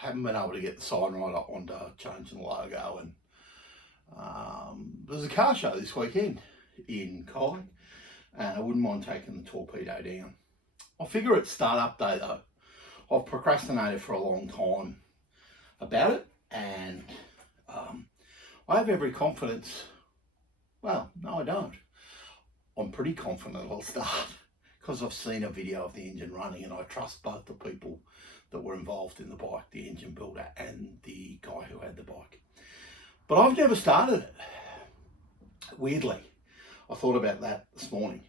haven't been able to get the sign right up onto changing the logo, and there's a car show this weekend in Colling, and I wouldn't mind taking the Torpedo down. I figure it's start-up day though. I've procrastinated for a long time about it, and I have every confidence. Well, no I don't. I'm pretty confident it'll start because I've seen a video of the engine running, and I trust both the people that were involved in the bike, the engine builder and the guy who had the bike. But I've never started it. Weirdly, I thought about that this morning.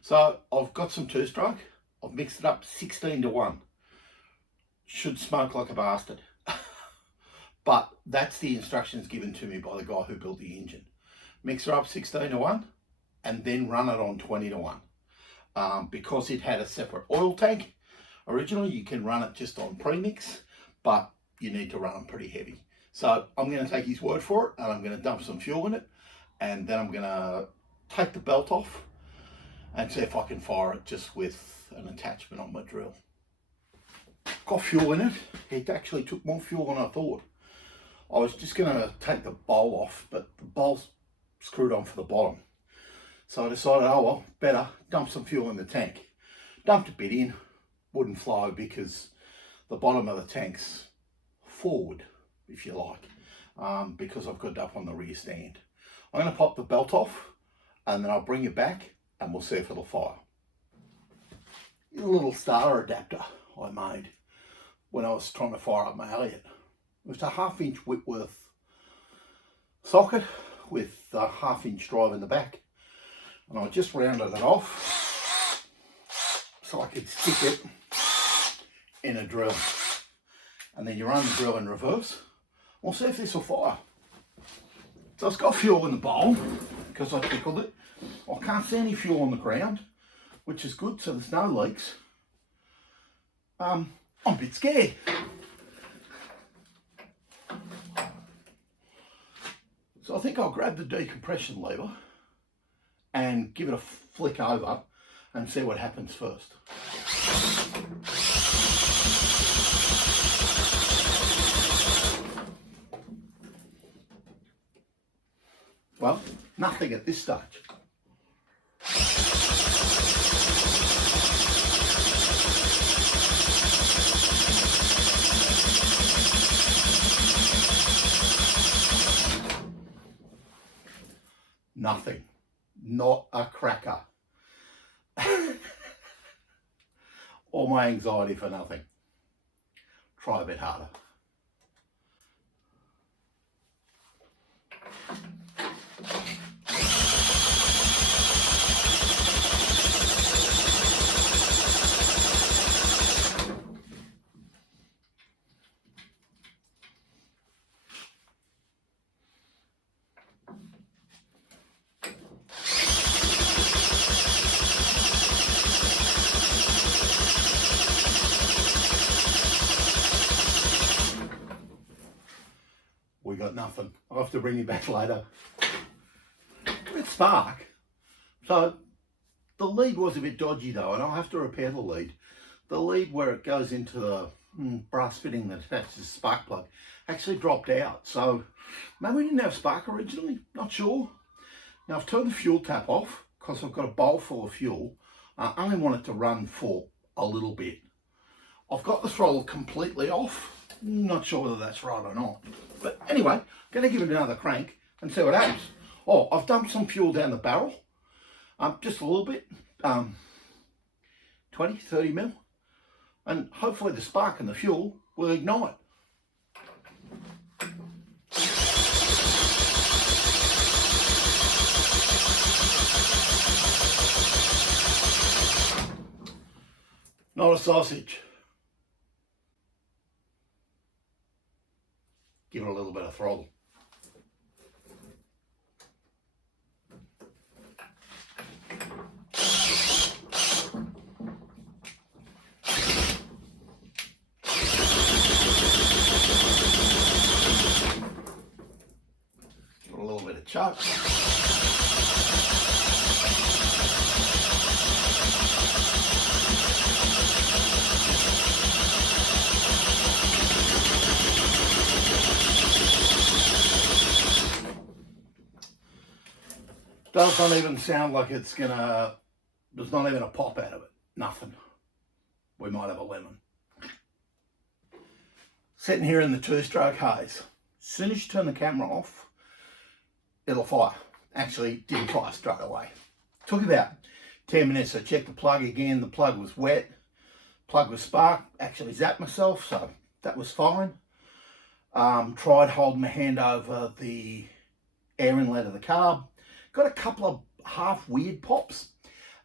So I've got some two-stroke. I've mixed it up 16-1. Should smoke like a bastard. But that's the instructions given to me by the guy who built the engine. Mix her up 16-1 and then run it on 20-1. Because it had a separate oil tank. Originally, you can run it just on premix, but you need to run them pretty heavy. So I'm going to take his word for it, and I'm going to dump some fuel in it, and then I'm going to take the belt off and see if I can fire it just with an attachment on my drill. Got fuel in it. It actually took more fuel than I thought. I was just going to take the bowl off, but the bowl's screwed on for the bottom. So I decided, oh well, better dump some fuel in the tank. Dumped a bit in, wouldn't flow because the bottom of the tank's forward, if you like, because I've got it up on the rear stand. I'm going to pop the belt off, and then I'll bring it back and we'll see if it'll fire. Here's a little starter adapter I made when I was trying to fire up my Elliott. It was a 1/2 inch Whitworth socket with a 1/2 inch drive in the back, and I just rounded it off so I could stick it in a drill, and then you run the drill in reverse. We'll see if this will fire. So it's got fuel in the bowl because I pickled it. I can't see any fuel on the ground, which is good, so there's no leaks. I'm a bit scared. So I think I'll grab the decompression lever and give it a flick over and see what happens first. Well, nothing at this stage. Nothing. Not a cracker. All my anxiety for nothing. Try a bit harder. We got nothing. I'll have to bring you back later. With spark. So the lead was a bit dodgy though, and I'll have to repair the lead. The lead where it goes into the brass fitting that attaches the spark plug actually dropped out. So maybe we didn't have spark originally, not sure. Now I've turned the fuel tap off because I've got a bowl full of fuel. I only want it to run for a little bit. I've got the throttle completely off. Not sure whether that's right or not. But anyway, going to give it another crank and see what happens. Oh, I've dumped some fuel down the barrel. Just a little bit. 20, 30 mil. And hopefully the spark and the fuel will ignite. Not a sausage. Give it a little bit of throttle. Give it a little bit of chuck. Does not even sound like it's gonna, there's not even a pop out of it. Nothing. We might have a lemon. Sitting here in the 2-stroke haze. As soon as you turn the camera off, it'll fire. Actually, didn't fire straight away. Took about 10 minutes. I checked the plug again. The plug was wet. Plug was sparked. Actually zapped myself, so that was fine. Tried holding my hand over the air inlet of the carb. Got a couple of half weird pops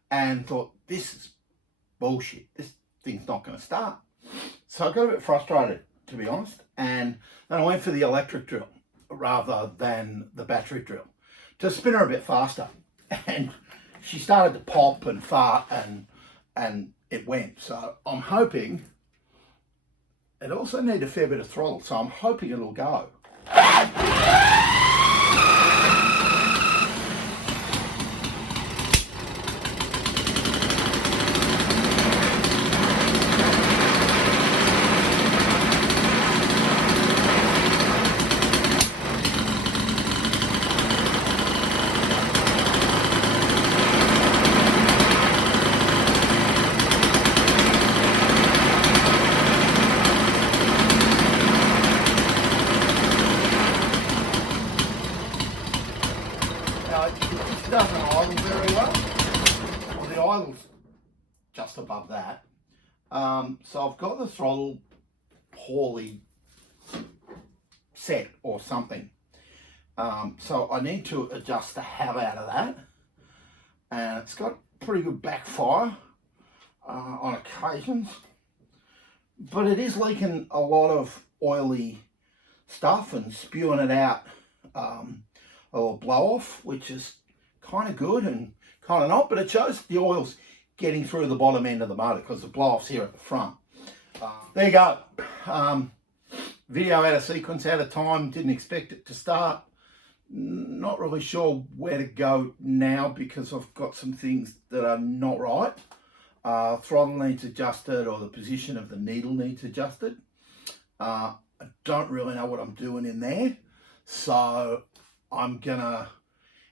and thought, this is bullshit. This thing's not going to start. So I got a bit frustrated, to be honest. And then I went for the electric drill rather than the battery drill to spin her a bit faster. And she started to pop and fart and it went. So I'm hoping, it also needed a fair bit of throttle, so I'm hoping it'll go. It doesn't idle very well. Well, the idle's just above that. So I've got the throttle poorly set or something. So I need to adjust the hell out of that. And it's got pretty good backfire on occasions. But it is leaking a lot of oily stuff and spewing it out a little blow off, which is kind of good and kind of not, but it shows the oil's getting through the bottom end of the motor because the blow off's here at the front. There you go. Video out of sequence, out of time, didn't expect it to start. Not really sure where to go now because I've got some things that are not right. Throttle needs adjusted, or the position of the needle needs adjusted. I don't really know what I'm doing in there, so I'm gonna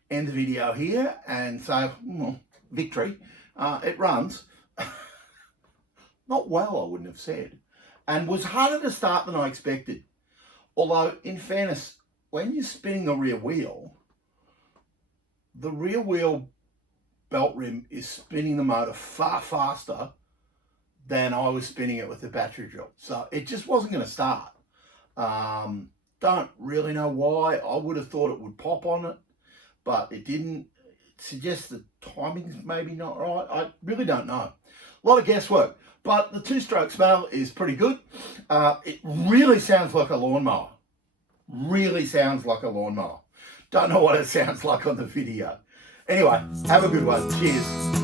end the video here and say, well, victory. It runs. Not well, I wouldn't have said, and was harder to start than I expected. Although, in fairness, when you're spinning the rear wheel belt rim is spinning the motor far faster than I was spinning it with the battery drill. So it just wasn't going to start. Don't really know why. I would have thought it would pop on it, but it didn't. It suggests the timing's maybe not right. I really don't know. A lot of guesswork, but the 2-stroke smell is pretty good. It really sounds like a lawnmower. Really sounds like a lawnmower. Don't know what it sounds like on the video. Anyway, have a good one. Cheers.